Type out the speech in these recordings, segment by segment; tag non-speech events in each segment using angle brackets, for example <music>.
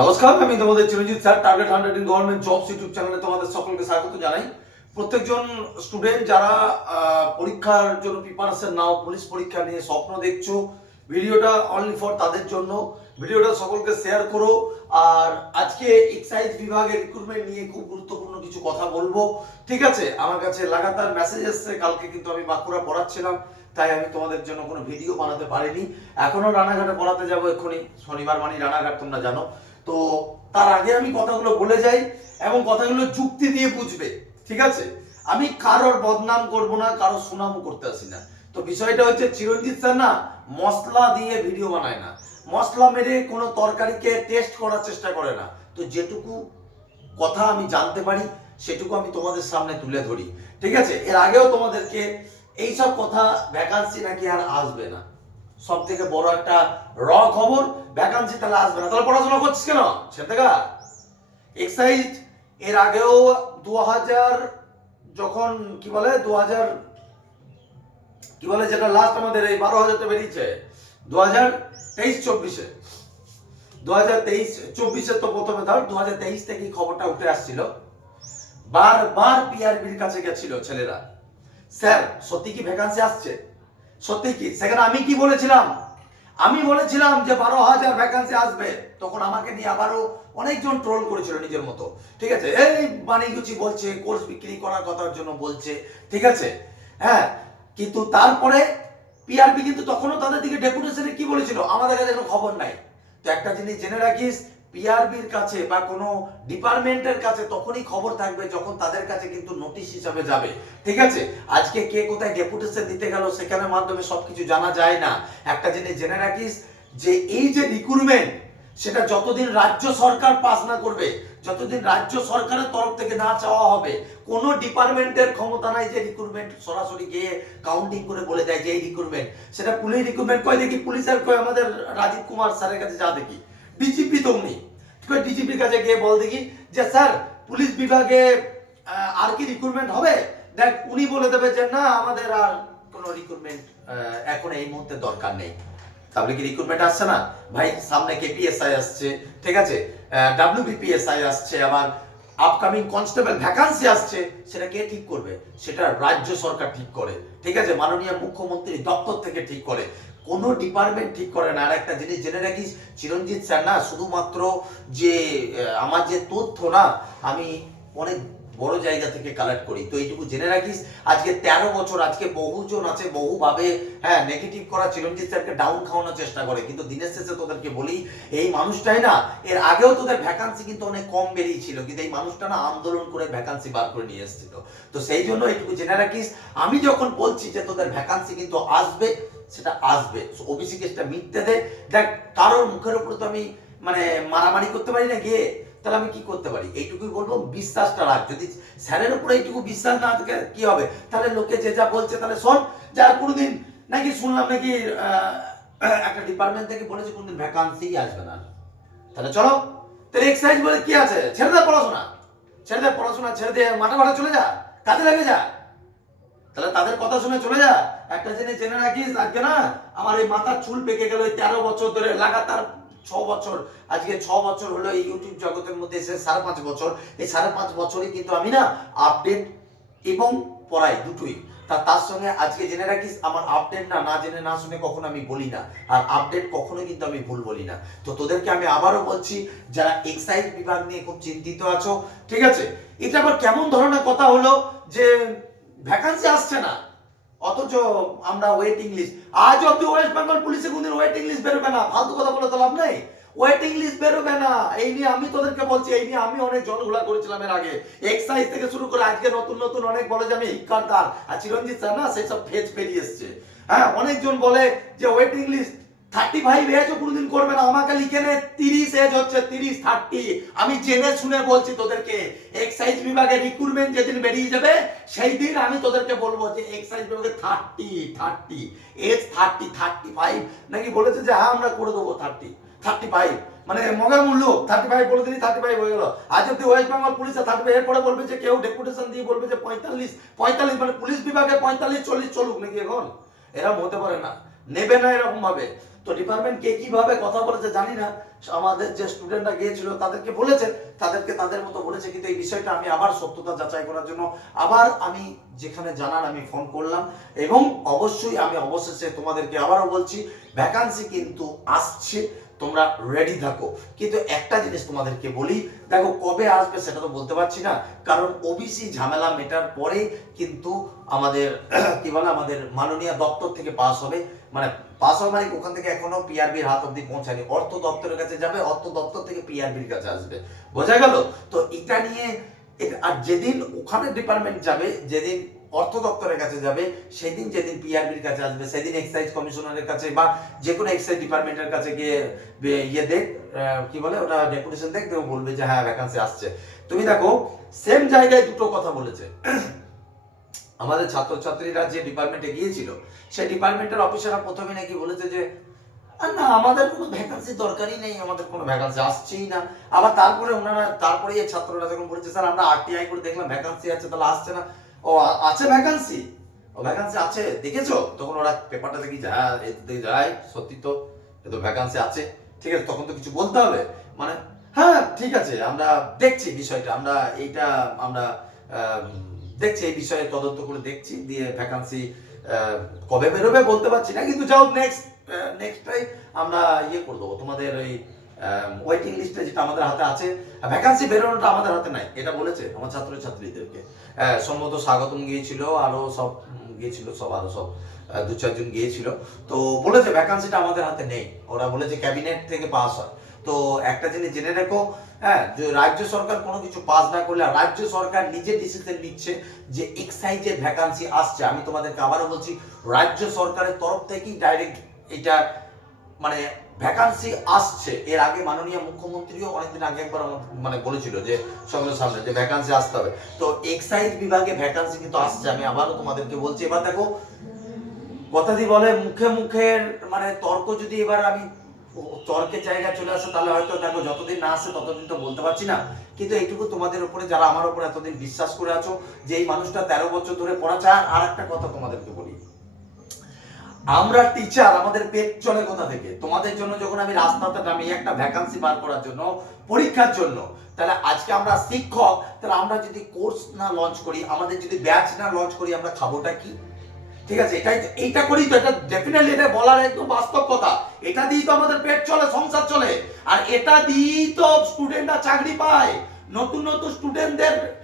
নমস্কার, আমি তোমাদের Chiranjit sir target hundred in government jobs YouTube চ্যানেলে তোমাদের সকলকে স্বাগত জানাই। প্রত্যেকজন স্টুডেন্ট যারা পরীক্ষার জন্য প্রিপারেশন নাও পুলিশ পরীক্ষা নিয়ে স্বপ্ন দেখছ, ভিডিওটা অনলি ফর তাদের জন্য। ভিডিওটা সকলকে শেয়ার করো। আর আজকে এক্সাইজ বিভাগের রিক্রুটমেন্ট নিয়ে খুব গুরুত্বপূর্ণ কিছু কথা বলব। ঠিক আছে? আমার কাছে লাগাতার মেসেজ এসছে, কালকে কিন্তু আমি বাঁকুড়া পড়াচ্ছিলাম, তাই আমি তোমাদের জন্য কোনো ভিডিও বানাতে পারিনি। এখনও রানাঘাটে পড়াতে যাব এক্ষুনি। শনিবার মানে রানাঘাট, তোমরা জানো। তো তার আগে আমি কথাগুলো বলে যাই এবং কথাগুলো যুক্তি দিয়ে বুঝবে, ঠিক আছে? আমি কারোর বদনাম করব না, কারোর সুনামও করতে আসি না। তো বিষয়টা হচ্ছে চিরঞ্জিত স্যার না মশলা দিয়ে ভিডিও বানায় না। মশলা মেরে কোনো তরকারিকে টেস্ট করার চেষ্টা করে না। তো যেটুকু কথা আমি জানতে পারি, সেটুকু আমি তোমাদের সামনে তুলে ধরি, ঠিক আছে? এর আগেও তোমাদেরকে এইসব কথা ভ্যাকান্সি নাকি আর আসবে না। সব থেকে বড় একটা র খবর ভ্যাকান্সি তাহলে আসবে না। তাহলে পড়াশোনা করছিস কেন? সেটা এক্সাইজ এর আগেও দু হাজার যখন, কি বলে দু হাজার কি বলে যেটা লাস্ট আমাদের এই বারো হাজারটা বেরিয়েছে? দু হাজার তেইশ চব্বিশে। দু হাজার তেইশ চব্বিশে তো প্রথমে ধর দু হাজার তেইশ থেকে খবরটা উঠে আসছিল। বারবার পিআরবির কাছে গেছিল ছেলেরা। স্যার, সত্যি কি ভ্যাকান্সি আসছে? সত্যি কি? সেখানে আমি কি বলেছিলাম? আমি বলেছিলাম যে বারো হাজার ভ্যাকান্সি আসবে। তখন আমাকে নিয়ে আবারও অনেকজন ট্রোল করেছিল নিজের মতো। ঠিক আছে? এই বানিগুচি বলছে কোর্স বিক্রি করার কথার জন্য বলছে। ঠিক আছে? হ্যাঁ? কিন্তু তারপরে পিআরবি কিন্তু তখনও তাদের দিকে ডেপুটেশনে কি বলেছিল? আমাদের কাছে কোনো খবর নাই। তো একটা জিনিস জেনে রাখিস পিআরবির কাছে বা কোনো ডিপার্টমেন্টের কাছে তখনই খবর থাকবে যখন তাদের কাছে কিন্তু নোটিশ হিসাবে যাবে। ঠিক আছে? আজকে কে কোথায় ডেপুটেশন দিতে গেল সেখানের মাধ্যমে সবকিছু জানা যায় না। একটা জিনিস জেনে রাখিস, যে এই যে রিক্রুটমেন্ট সেটা যতদিন রাজ্য সরকার পাস না করবে, যতদিন রাজ্য সরকারের তরফ থেকে না চাওয়া হবে, কোনো ডিপার্টমেন্টের ক্ষমতা নাই যে রিক্রুটমেন্ট সরাসরি গিয়ে কাউন্টিং করে বলে দেয় যে এই রিক্রুটমেন্ট সেটা পুলিশ রিক্রুটমেন্ট কয় দেখি? পুলিশের কয়? আমাদের রাজীব কুমার স্যারের কাছে যা দেখি। ডিজিপি তো উনি ডিজিপির কাছে গিয়ে বল দেখি যে, স্যার, পুলিশ বিভাগে আর কি রিক্রুটমেন্ট হবে? দেখ, উনি বলে দেবে যে, না, আমাদের আর কোনো রিক্রুটমেন্ট এখন এই মুহূর্তে দরকার নেই। তাহলে কি রিক্রুটমেন্ট আসছে না? ভাই, সামনে কেপিএসআই আসছে, ঠিক আছে? ডাব্লিউবিপিএসআই আসছে, আবার আপকামিং কনস্টেবল ভ্যাকান্সি আসছে, সেটা কে ঠিক করবে? সেটা রাজ্য সরকার ঠিক করে। ঠিক আছে? মাননীয় মুখ্যমন্ত্রী দপ্তর থেকে ঠিক করে। কোনো ডিপার্টমেন্ট ঠিক করে না। আর একটা জিনিস জেনে রাখিস, চিরঞ্জিত স্যার না, শুধুমাত্র যে আমার যে তথ্য না, আমি অনেক বড় জায়গা থেকে কালেক্ট করি। তো এইটুকু জেনে রাখিস, আজকে তেরো বছর, আজকে বহুজন আছে, বহুভাবে হ্যাঁ নেগেটিভ করা চিরঞ্জিত স্যারকে ডাউন খাওয়ানোর চেষ্টা করে। কিন্তু দিনের শেষে তোদেরকে বলি, এই মানুষটাই না, এর আগেও তোদের ভ্যাকান্সি কিন্তু অনেক কম বেরিয়েছিল, কিন্তু এই মানুষটা না আন্দোলন করে ভ্যাকান্সি বার করে নিয়ে এসেছিল। তো সেই জন্য এইটুকু জেনে রাখিস, আমি যখন বলছি যে তোদের ভ্যাকান্সি কিন্তু আসবে, সেটা আসবে। ওবিসি কেসটা মিটতে দে। দেখ, কারোর মুখের উপর তো আমি মানে মারামারি করতে পারি না গিয়ে। তাহলে আমি কি করতে পারি? এইটুকুই বলব, বিশ্বাসটা রাখ। যদি স্যারের উপর এইটুকু বিশ্বাস না থাকে, কি হবে? তাহলে লোকে যে যা বলছে, তাহলে শোন যার কোনোদিন নাকি শুনলাম নাকি একটা ডিপার্টমেন্ট থেকে বলেছে কোনদিন ভ্যাকান্সি আসবে না। তাহলে চলো, তাহলে এক্সারসাইজ বলে কি আছে? ছেড়ে দে পড়াশোনা। ছেড়ে দে পড়াশোনা, ছেড়ে দিয়ে মাঠে মাঠে চলে যা। কাজে লেগে যা। তাহলে তাদের কথা শুনে চলে যা। একটা জিনিস জেনে রাখিস, আজকে না, আমার এই মাথার চুল পেকে গেল তেরো বছর ধরে, লাগাতার ছ বছর, আজকে ছ বছর হলো এই ইউটিউব জগতের মধ্যে এসে সাড়ে পাঁচ বছর। এই সাড়ে পাঁচ বছরই কিন্তু আমি না আপডেট এবং পড়াই দুটোই। তা তার সঙ্গে আজকে জেনে রাখিস, আমার আপডেট না না জেনে না শুনে কখনো আমি বলি না। আর আপডেট কখনো কিন্তু আমি ভুল বলি না। তো তোদেরকে আমি আবারও বলছি, যারা এক্সাইজ বিভাগ নিয়ে খুব চিন্তিত আছো, ঠিক আছে? এটা আবার কেমন ধরনের কথা হলো যে ভ্যাকান্সি আসছে না? অথচ আমরা ওয়েটিং লিস্ট আজ অব্দি ওয়েস্ট বেঙ্গল পুলিশে কোনদিন ওয়েটিং লিস্ট বেরোবে না। ফালতু কথা বলে তো লাভ নেই। ওয়েটিং লিস্ট বেরোবে না। এই নিয়ে আমি তোদেরকে বলছি, এই নিয়ে আমি অনেক জনগুলা করেছিলাম এর আগে। এক্সাইজ থেকে শুরু করে আজকে নতুন নতুন অনেক বলে যে আমি হিক্কারদার আর চিরঞ্জিত স্যার না, সেই সব ফেজ বেরিয়ে এসছে। হ্যাঁ অনেকজন বলে যে ওয়েটিং লিস্ট থার্টি ফাইভ কোনোদিন করবে না। আমাকে লিখে নে, তিরিশ এজ হচ্ছে, তিরিশ থার্টি আমি জেনে শুনে বলছি তোদেরকে এক্সাইজ বিভাগে রিক্রুটমেন্ট যেদিন বেরিয়ে যাবে সেই দিন আমি তোদেরকে বলব যে এক্সাইজ বিভাগে thirty thirty age thirty thirty five নাকি বলেছে যে হ্যাঁ আমরা করে দেবো থার্টি থার্টি ফাইভ মানে মূল্য থার্টি ফাইভ বলে দিনই থার্টি ফাইভ হয়ে গেল। আজ অব্দি ওয়েস্ট বেঙ্গল পুলিশে ফাইভ এরপরে বলবে যে, কেউ ডেপুটেশন দিয়ে বলবে যে পঁয়তাল্লিশ পঁয়তাল্লিশ মানে পুলিশ বিভাগে পঁয়তাল্লিশ, চল্লিশ চলুক নাকি এখন? এরকম হতে পারে না। নেবে না এরকম ভাবে তো ডিপার্টমেন্ট কে কীভাবে কথা বলেছে জানি না। আমাদের যে স্টুডেন্টরা গিয়েছিল, তাদেরকে বলেছে, তাদেরকে তাদের মতো বলেছে, কিন্তু এই বিষয়টা আমি আবার সত্যতা যাচাই করার জন্য আবার আমি যেখানে জানার আমি ফোন করলাম এবং অবশ্যই আমি অবশেষে তোমাদেরকে আবারও বলছি ভ্যাকান্সি কিন্তু আসছে, তোমরা রেডি থাকো। কিন্তু একটা জিনিস তোমাদেরকে বলি, দেখো কবে আসবে সেটা তো বলতে পারছি না, কারণ ওবিসি ঝামেলা মেটার পরে কিন্তু আমাদের, <clears throat> কি বলে, আমাদের মাননীয় দপ্তর থেকে পাস হবে। মানে পাস মানে ওখান থেকে এখনও পিআরবির হাত অব্দি পৌঁছায়নি। অর্থ দপ্তরের কাছে যাবে, অর্থ দপ্তর থেকে পিআরবির কাছে আসবে। বোঝা গেল? তো এটা নিয়ে আর যেদিন ওখানে ডিপার্টমেন্ট যাবে, যেদিন অর্থ দপ্তরের কাছে যাবে, সেদিন যেদিন পিআরবির কাছে আসবে, সেদিন এক্সাইজ কমিশনারের কাছে বা যে কোনো এক্সাইজ ডিপার্টমেন্টের কাছে গিয়ে ইয়ে দেখ কি বলে ওটা ডেপুটেশন দেখ বলবে যে হ্যাঁ ভ্যাকান্সি আসছে। তুমি দেখো সেম জায়গায় দুটো কথা বলেছে। আমাদের ছাত্রছাত্রীরা যে ডিপার্টমেন্টে গিয়েছিল সেই ডিপার্টমেন্টের অফিসাররা প্রথমে নাকি বলেছে যে না আমাদের কোনো ভ্যাকান্সি দরকারই নেই আমাদের কোনো ভ্যাকান্সি আসছেই না। আবার তারপরে ওনারা তারপরে এই ছাত্ররা যখন বলেছে স্যার আমরা আরটিআই করে দেখলাম ভ্যাকান্সি আছে তাহলে আসছে না। ও আছে ভ্যাকান্সি ও ভ্যাকান্সি আছে দেখেছ? তখন ওরা পেপারটা দেখি যে যায় সত্যি তো এ তো ভ্যাকান্সি আছে। ঠিক আছে তখন তো কিছু বলতে হবে। মানে হ্যাঁ ঠিক আছে আমরা দেখছি বিষয়টা আমরা এইটা আমরা আম, দেখছি, এই বিষয়ে তদন্ত করে দেখছি, দিয়ে ভ্যাকান্সি কবে বেরোবে বলতে পারছি না, কিন্তু যাও নেক্সট নেক্সটটাই আমরা ইয়ে করে দেবো। তোমাদের ওই ওয়েটিং লিস্টে যেটা আমাদের হাতে আছে ভ্যাকান্সি বেরোনোটা আমাদের হাতে নাই, এটা বলেছে আমার ছাত্র ছাত্রীদেরকে সম্ভবত স্বাগতম গিয়েছিল আরও সব গিয়েছিল, সব আরও সব দু চারজন গিয়েছিল। তো বলেছে ভ্যাকান্সিটা আমাদের হাতে নেই। ওরা বলেছে ক্যাবিনেট থেকে পাস হয়। তো একটা জিনিস জেনে রেখো হ্যাঁ যে রাজ্য সরকার কোনো কিছু পাস না করলে রাজ্য সরকার নিজে ডিসিশন নিচ্ছে যে এক্সাইজের ভ্যাকান্সি আসছে। আমি তোমাদেরকে আবারও বলছি, রাজ্য সরকারের তরফ থেকেই ডাইরেক্ট এটা মানে ভ্যাকান্সি আসছে। এর আগে মাননীয় মুখ্যমন্ত্রীও অনেকদিন আগে একবার মানে বলেছিল যে, সঙ্গে সামনে যে ভ্যাকান্সি আসতে হবে। তো এক্সাইজ বিভাগে ভ্যাকান্সি কিন্তু আসছে। আমি আবারও তোমাদেরকে বলছি, এবার দেখো কথাদি বলে মুখে মুখের মানে তর্ক যদি এবার আমি তর্কের জায়গায় চলে আসো, তাহলে হয়তো দেখো যতদিন না আসে ততদিন তো বলতে পারছি না। কিন্তু এইটুকু তোমাদের উপরে, যারা আমার উপরে এতদিন বিশ্বাস করে আছো, যে এই মানুষটা তেরো বছর ধরে পড়া চায় আর একটা কথা তোমাদেরকে বলি। আমরা টিচার আমাদের পেট চলে কোথা থেকে? তোমাদের জন্য যখন আমি রাস্তাতে নামি, একটা ভ্যাকান্সি বার করার জন্য, পরীক্ষার জন্য, তাহলে আজকে আমরা শিক্ষক, তাহলে আমরা যদি কোর্স না লঞ্চ করি, আমাদের যদি ব্যাচ না লঞ্চ করি, আমরা খাবোটা কি? ঠিক আছে, এটাই এইটা করি তো এটা ডেফিনেটলি এটা বলার একদম বাস্তব কথা। এটা দিয়েই তো আমাদের পেট চলে, সংসার চলে। আর এটা দিয়েই তো স্টুডেন্টরা চাকরি পায়। নতুন নতুন স্টুডেন্টদের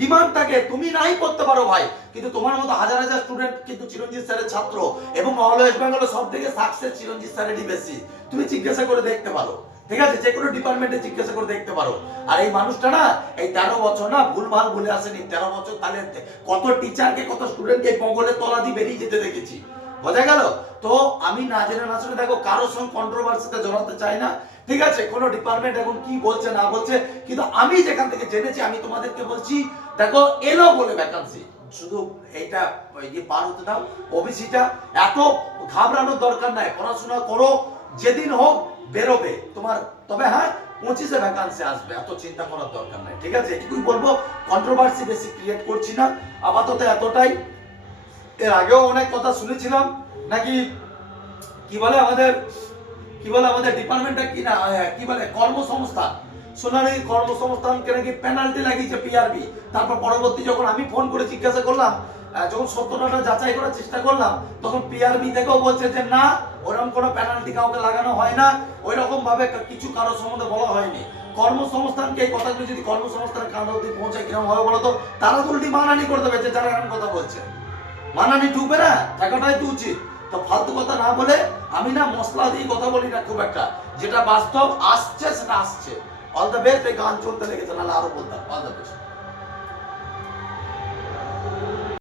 ডিমান্ড থাকে, তুমি নাই করতে পারো ভাই। কিন্তু তোমার মতো হাজার হাজার স্টুডেন্ট কিন্তু চিরঞ্জিত স্যারের ছাত্র এবং অল ওয়েস্ট বেঙ্গলের সব থেকে সাকসেস চিরঞ্জিত স্যারেরই বেশি। তুমি জিজ্ঞাসা করে দেখতে পারো, ঠিক আছে? যে কোনো ডিপার্টমেন্টে জিজ্ঞাসা করে দেখতে পারো। আর এই মানুষটা না, এই তেরো বছর না ভুলভাল ভুলে আসেনি। তেরো বছর তাহলে কত টিচারকে কত স্টুডেন্টকে বগলের তলা দিয়ে বেরিয়ে যেতে দেখেছি। বোঝা গেল? তো আমি না জেনে না শুনে দেখো কারোর সঙ্গে কন্ট্রোভার্সিতে জড়াতে চাই না। ঠিক আছে? কোন ডিপার্টমেন্ট এখন কি বলছে, না বলছে, কিন্তু আমি যেখান থেকে জেনেছি, আমি তোমাদেরকে বলছি, দেখো, এলো বলে ভ্যাকান্সি শুধু এইটা ইয়ে পার হতে দাও ওবিসিটা এত ঘাবড়ানোর দরকার নাই, পড়াশোনা করো, যেদিন হোক বেরোবে। তোমার, তবে হ্যাঁ পঁচিশে ভ্যাকান্সি আসবে, এত চিন্তা করার দরকার নাই, ঠিক আছে? এটুকুই বলব কন্ট্রোভার্সি বেশি ক্রিয়েট করছি না, আপাতত এতটাই। এর আগেও অনেক কথা শুনেছিলাম নাকি কি বলে আমাদের, কি বলে আমাদের ডিপার্টমেন্টটা কি না কি বলে, কর্মসংস্থান। নাকি কর্মসংস্থানকে নাকি পেনাল্টি লাগিয়েছে পিআরবি তারপর পরবর্তী যখন আমি ফোন করে জিজ্ঞাসা করলাম যখন সত্যটা যাচাই করার চেষ্টা করলাম, তখন পিআরবি থেকেও বলছে যে না ওরকম কোনো পেনাল্টি কাউকে লাগানো হয় না ওই রকম ভাবে কিছু কারোর সম্বন্ধে বলা হয়নি। কর্মসংস্থানকে এই কথাগুলো যদি কর্মসংস্থান কান অব্দি পৌঁছায় কীরকম হবে বলো তো, তারা তো উল্টি মানানি করে দেবে যে যারা এরকম কথা বলছে। মানানি ঢুকবে না থাকাটাই তো উচিত। তো ফালতু কথা না বলে আমি না মশলা দিয়ে কথা বলি না খুব একটা। যেটা বাস্তব আসছে, সেটা আসছে। অল দ্য বেস্ট এই গান চলতে লেগেছে, নাহলে আরও বলতাম। All the best